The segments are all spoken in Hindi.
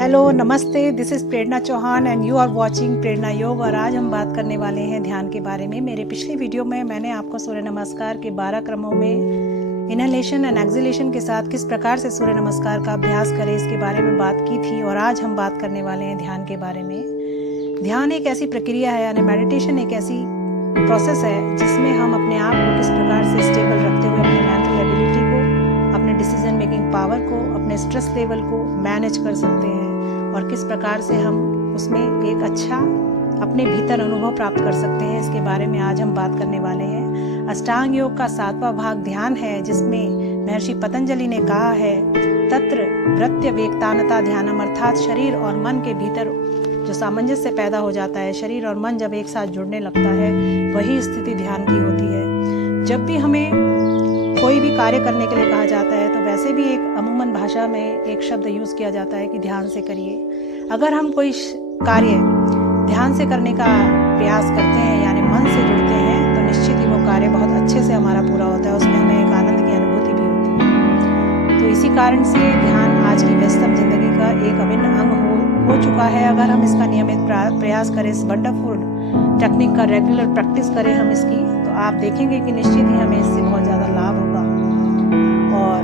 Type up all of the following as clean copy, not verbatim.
हेलो नमस्ते, this is Prerna Chauhan and you are watching Prerna Yoga. और आज हम बात करने वाले हैं ध्यान के बारे में। मेरे पिछली वीडियो में मैंने आपको सूर्य नमस्कार के 12 क्रमों में इनहेलेशन एंड एक्सहेलेशन के साथ किस प्रकार से सूर्य नमस्कार का अभ्यास करें इसके बारे में बात की थी। और आज हम बात करने वाले हैं ध्यान के बारे में। ध्यान एक ऐसी प्रक्रिया है, यानी मेडिटेशन एक ऐसी प्रोसेस है जिसमें हम अपने आप को किस प्रकार से स्टेबल रखते हुए अपनी मेंटल एबिलिटी को, अपने डिसीजन मेकिंग पावर को, अपने स्ट्रेस लेवल को मैनेज कर सकते हैं और किस प्रकार से हम उसमें एक अच्छा अपने भीतर अनुभव प्राप्त कर सकते हैं, इसके बारे में आज हम बात करने वाले हैं। अष्टांग योग का 7वां भाग ध्यान है, जिसमें महर्षि पतंजलि ने कहा है तत्र प्रत्यवेक्तानता ध्यानम, अर्थात शरीर और मन के भीतर जो सामंजस्य पैदा हो जाता है, शरीर और मन जब एक साथ जुड़ने लगता है, वही स्थिति ध्यान की होती है। जब भी हमें कोई भी कार्य करने के लिए कहा जाता है तो वैसे भी एक अमूमन भाषा में एक शब्द यूज़ किया जाता है कि ध्यान से करिए। अगर हम कोई कार्य ध्यान से करने का प्रयास करते हैं, यानी मन से जुड़ते हैं, तो निश्चित ही वो कार्य बहुत अच्छे से हमारा पूरा होता है, उसमें हमें एक आनंद की अनुभूति भी होती है। तो इसी कारण से ध्यान आज की व्यस्तम जिंदगी का एक अभिन्न अंग हो चुका है। अगर हम इसका नियमित प्रयास करें, इस वंडरफुल टेक्निक का रेगुलर प्रैक्टिस करें हम इसकी, तो आप देखेंगे कि निश्चित ही हमें इससे बहुत ज़्यादा लाभ होगा। और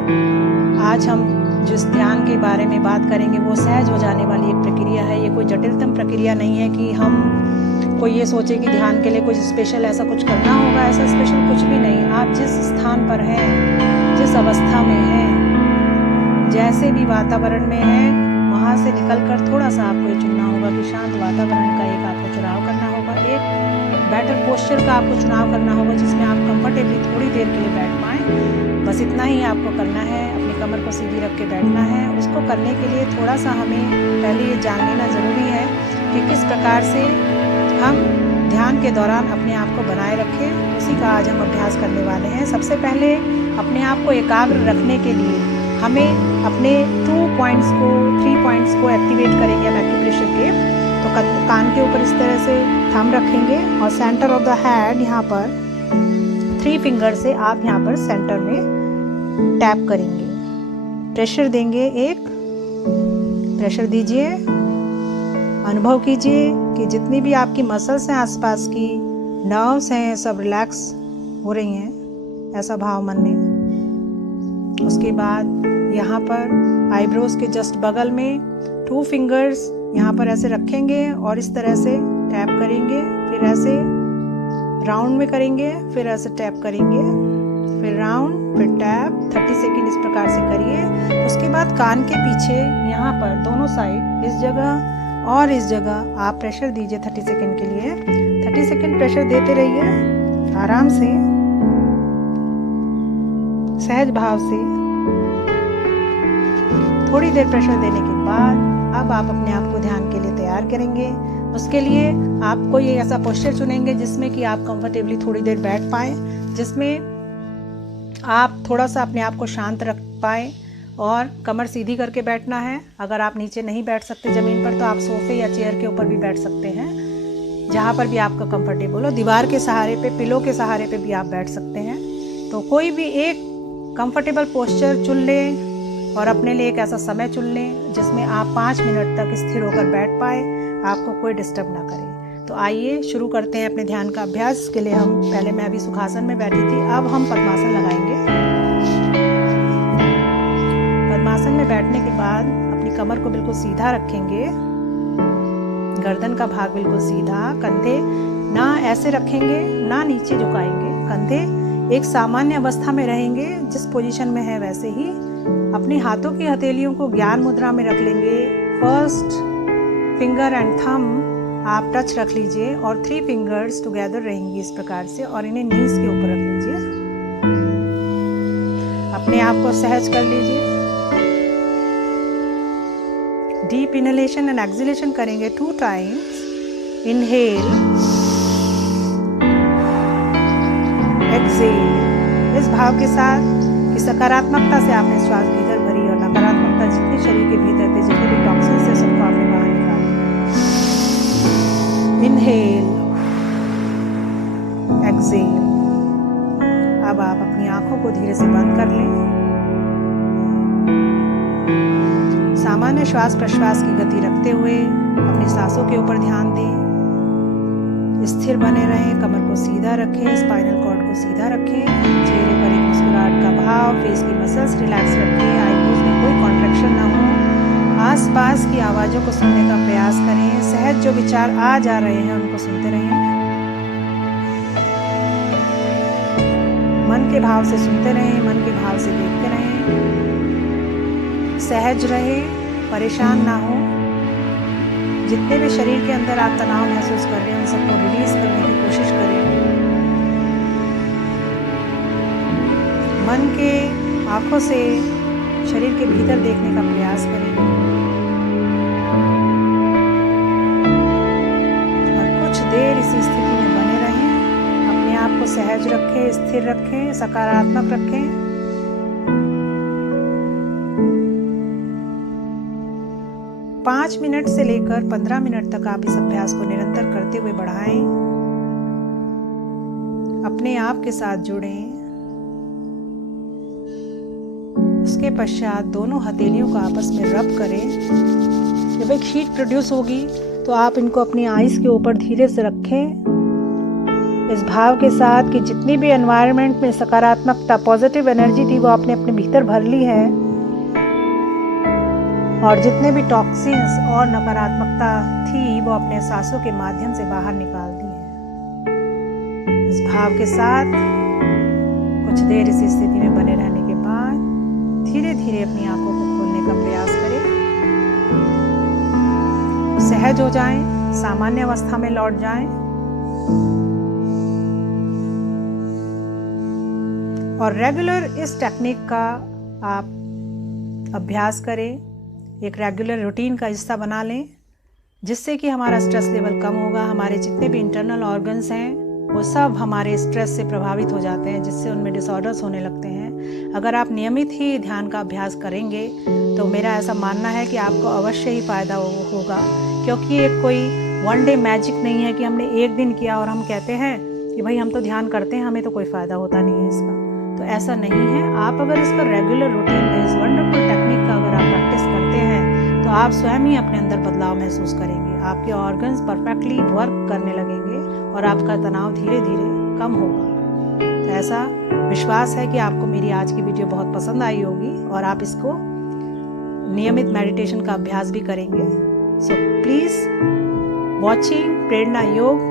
आज हम जिस ध्यान के बारे में बात करेंगे वो सहज हो जाने वाली एक प्रक्रिया है। ये कोई जटिलतम प्रक्रिया नहीं है कि हम कोई ये सोचे कि ध्यान के लिए कुछ स्पेशल ऐसा कुछ करना होगा। ऐसा स्पेशल कुछ भी नहीं। आप जिस स्थान पर हैं, जिस अवस्था में हैं, जैसे भी वातावरण में हैं, वहाँ से निकलकर थोड़ा सा आपको ये चुनना होगा कि शांत वातावरण का एक आपको चुनाव करना होगा, एक बेटर पोस्चर का आपको चुनाव करना होगा जिसमें आप कंफर्टेबली थोड़ी देर के लिए बैठ पाएँ। बस इतना ही आपको करना है। अपनी कमर को सीधी रख के बैठना है। उसको करने के लिए थोड़ा सा हमें पहले ये जान लेना ज़रूरी है कि किस प्रकार से हम ध्यान के दौरान अपने आप को बनाए रखें। उसी का आज हम अभ्यास करने वाले हैं। सबसे पहले अपने आप को एकाग्र रखने के लिए हमें अपने 3 पॉइंट्स को एक्टिवेट करेंगे हम एक्यूप्रेशर के। तो कान के ऊपर इस तरह से थंब रखेंगे और सेंटर ऑफ द हेड यहाँ पर 3 फिंगर से आप यहाँ पर सेंटर में टैप करेंगे, प्रेशर देंगे। एक प्रेशर दीजिए, अनुभव कीजिए कि जितनी भी आपकी मसल्स हैं, आसपास की नर्व्स हैं, सब रिलैक्स हो रही हैं, ऐसा भाव मन में। उसके बाद यहाँ पर आईब्रोज के जस्ट बगल में 2 फिंगर्स यहाँ पर ऐसे रखेंगे और इस तरह से टैप करेंगे। फिर ऐसे राउंड में करेंगे, फिर ऐसे टैप करेंगे, फिर राउंड, फिर टैप। 30 सेकंड इस प्रकार से करिए। उसके बाद कान के पीछे यहाँ पर दोनों साइड, इस जगह और इस जगह आप प्रेशर दीजिए 30 सेकंड के लिए। 30 सेकंड प्रेशर देते रहिए आराम से, सहज भाव से। थोड़ी देर प्रेशर देने के बाद अब आप अपने आप को ध्यान के लिए तैयार करेंगे। उसके लिए आप कोई ऐसा पोस्चर चुनेंगे जिसमें कि आप कंफर्टेबली थोड़ी देर बैठ पाएँ, जिसमें आप थोड़ा सा अपने आप को शांत रख पाएँ और कमर सीधी करके बैठना है। अगर आप नीचे नहीं बैठ सकते ज़मीन पर, तो आप सोफे या चेयर के ऊपर भी बैठ सकते हैं, जहाँ पर भी आपका कंफर्टेबल हो। दीवार के सहारे पे, पिलो के सहारे पे भी आप बैठ सकते हैं। तो कोई भी एक कंफर्टेबल पोस्चर चुन लें और अपने लिए एक ऐसा समय चुन लें जिसमें आप 5 मिनट तक स्थिर होकर बैठ पाए, आपको कोई डिस्टर्ब ना करे। तो आइए शुरू करते हैं अपने ध्यान का अभ्यास। इसके लिए पहले मैं अभी सुखासन में बैठी थी, अब हम पद्मासन लगाएंगे। पद्मासन में बैठने के बाद अपनी कमर को बिल्कुल सीधा रखेंगे, गर्दन का भाग बिल्कुल सीधा, कंधे ना ऐसे रखेंगे ना नीचे झुकाएंगे, कंधे एक सामान्य अवस्था में रहेंगे, जिस पोजीशन में है वैसे ही। अपने हाथों की हथेलियों को ज्ञान मुद्रा में रख लेंगे। फर्स्ट फिंगर एंड थंब आप टच रख लीजिए और 3 फिंगर्स टुगेदर रहेंगी इस प्रकार से, और इन्हें नीज के ऊपर रख लीजिए। अपने आप को सहज कर लीजिए। डीप इनहेलेशन एंड एक्सहेलेशन करेंगे 2 टाइम्स। Inhale, exhale. इस भाव के साथ कि सकारात्मकता से आपने श्वास भीतर भरी और नकारात्मकता जितनी शरीर के भीतर थे, जितने भी टॉक्सिन्स थे, सबको आपने बाहर निकाला। Inhale, exhale. अब आप अपनी आंखों को धीरे से बंद कर लें। सामान्य श्वास प्रश्वास की गति रखते हुए अपनी सांसों के ऊपर ध्यान दें। स्थिर बने रहें, कमर को सीधा रखें, स्पाइनल कॉर्ड को सीधा रखें, चेहरे पर एक मुस्कुराहट का भाव, फेस की मसल्स रिलैक्स रखें, आईब्रोज में कोई कॉन्ट्रैक्शन ना हो। आसपास की आवाज़ों को सुनने का प्रयास करें। सहज जो विचार आ जा रहे हैं उनको सुनते रहें। मन के भाव से सुनते रहें, मन के भाव से देखते रहें। सहज रहे, परेशान ना हो। जितने भी शरीर के अंदर आप तनाव महसूस कर रहे हैं उन सबको रिलीज करने की कोशिश करें। मन के आंखों से शरीर के भीतर देखने का प्रयास करें और कुछ देर इसी स्थिति में बने रहें। अपने आप को सहज रखें, स्थिर रखें, सकारात्मक रखें। पाँच मिनट से लेकर 15 मिनट तक आप इस अभ्यास को निरंतर करते हुए बढ़ाएं। अपने आप के साथ जुड़ें। उसके पश्चात दोनों हथेलियों को आपस में रब करें। जब एक हीट प्रोड्यूस होगी तो आप इनको अपनी आईज के ऊपर धीरे से रखें, इस भाव के साथ कि जितनी भी एनवायरनमेंट में सकारात्मकता, पॉजिटिव एनर्जी थी वो आपने अपने भीतर भर ली है और जितने भी टॉक्सिन्स और नकारात्मकता थी वो अपने सांसों के माध्यम से बाहर निकाल दी है। इस भाव के साथ कुछ देर इस स्थिति में बने रहने के बाद धीरे धीरे अपनी आंखों को खोलने का प्रयास करें। सहज हो जाएं, सामान्य अवस्था में लौट जाएं और रेगुलर इस टेक्निक का आप अभ्यास करें। एक रेगुलर रूटीन का हिस्सा बना लें जिससे कि हमारा स्ट्रेस लेवल कम होगा। हमारे जितने भी इंटरनल ऑर्गन्स हैं वो सब हमारे स्ट्रेस से प्रभावित हो जाते हैं, जिससे उनमें डिसऑर्डर्स होने लगते हैं। अगर आप नियमित ही ध्यान का अभ्यास करेंगे तो मेरा ऐसा मानना है कि आपको अवश्य ही फ़ायदा होगा, क्योंकि ये कोई वन डे मैजिक नहीं है कि हमने एक दिन किया और हम कहते हैं कि भाई हम तो ध्यान करते हैं, हमें तो कोई फ़ायदा होता नहीं है इसका। तो ऐसा नहीं है। आप अगर इसका रेगुलर रूटीन में इस वंडरफुल टेक्निक का अगर आप प्रैक्टिस करते हैं तो आप स्वयं ही अपने अंदर बदलाव महसूस करेंगे। आपके ऑर्गन्स परफेक्टली वर्क करने लगेंगे और आपका तनाव धीरे धीरे कम होगा। तो ऐसा विश्वास है कि आपको मेरी आज की वीडियो बहुत पसंद आई होगी और आप इसको नियमित मेडिटेशन का अभ्यास भी करेंगे। सो प्लीज़ वॉचिंग प्रेरणा योग